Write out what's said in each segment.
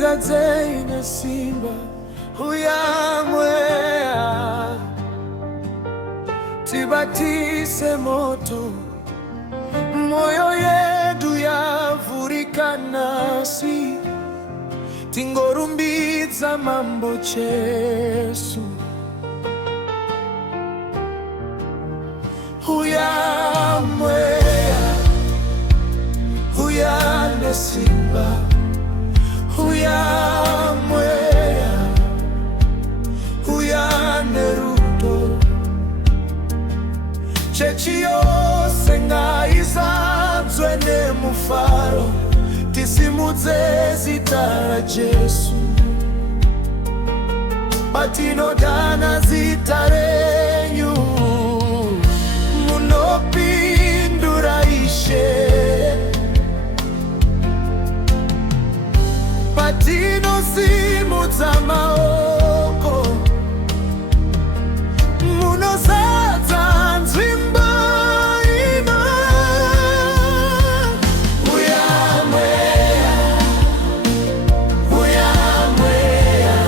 Iga zenye simba huyamwea, tibatise moto moyo yedu yavurika nasi, tingorumbidza mambo chesu huyamwea, huyane simba huyamwea, huyane ruto chechi yose ngayizadzwe nemufaro, tisimudze zita la Jesu, batinodana zita renyu munopindura Ishe, batinosimudza maoko munozadza nzvimbo ino. Huyamwea, huyamwea,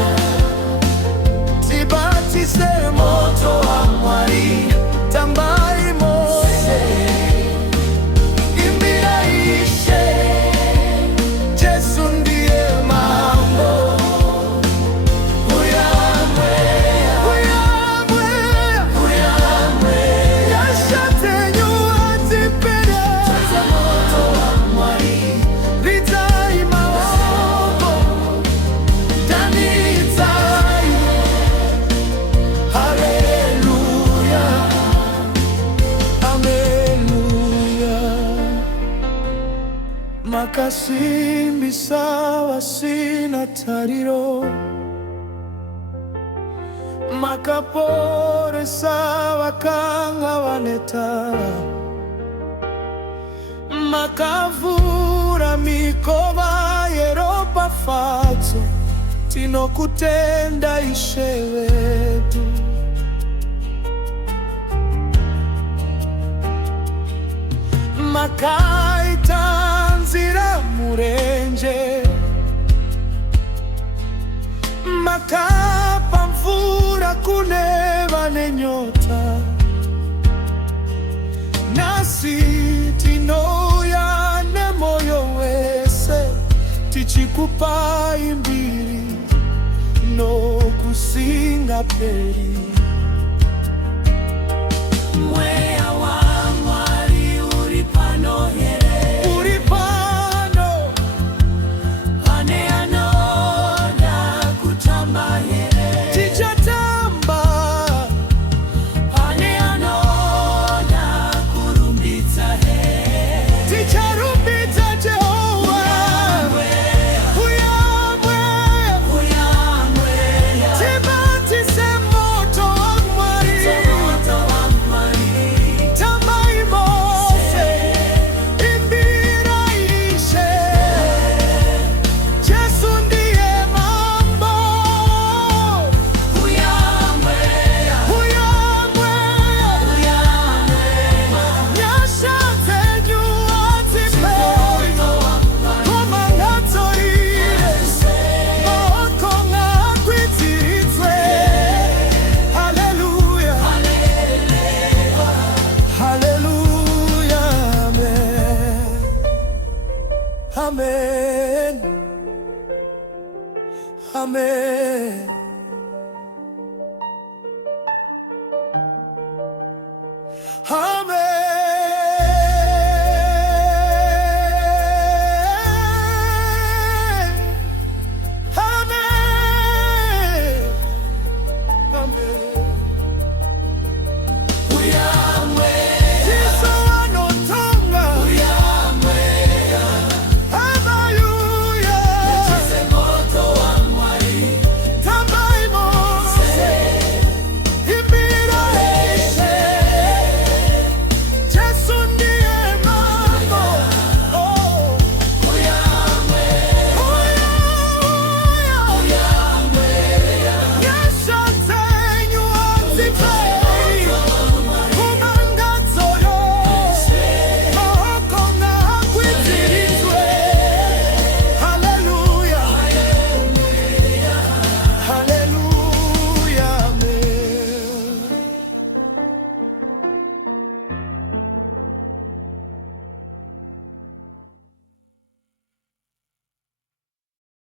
tibatise moto wa Mwari, tambai mose, imbira Ishe, Jesu ndiye mambo. Huyamwea, huyamwea, huyamwea, yashatenyua tipere, twaza moto wa Mwari, litai maoko, danitai. Haleluya, haleluya. Makasimbi sawa sina tariro, makapore sawa kanga wanetara, makavura mikova yeropa fatso, tinokutenda Ishe wetu. Makaita nzira murenje, makapa mvura kuneva nenyota, nasi tinoyane moyo wese, tichikupa imbiri no kusinga peri. Mwea wa Mwari uri pano here, uri pano ane anoda kutamba here, tichatamba ane anoda kurumbidza here, ticharumbidza Jehova. Huyamwea, huyamwea, tibatise moto wa Mwari, tambai mose, imbira Ishe, Jesu ndiye mambo. Huyamwea, huyamwea, huyamwea, yashatenyua tipere, koma ngatoire, maoko ngakwitizwe. Haleluya, haleluya, amen, amen, amen.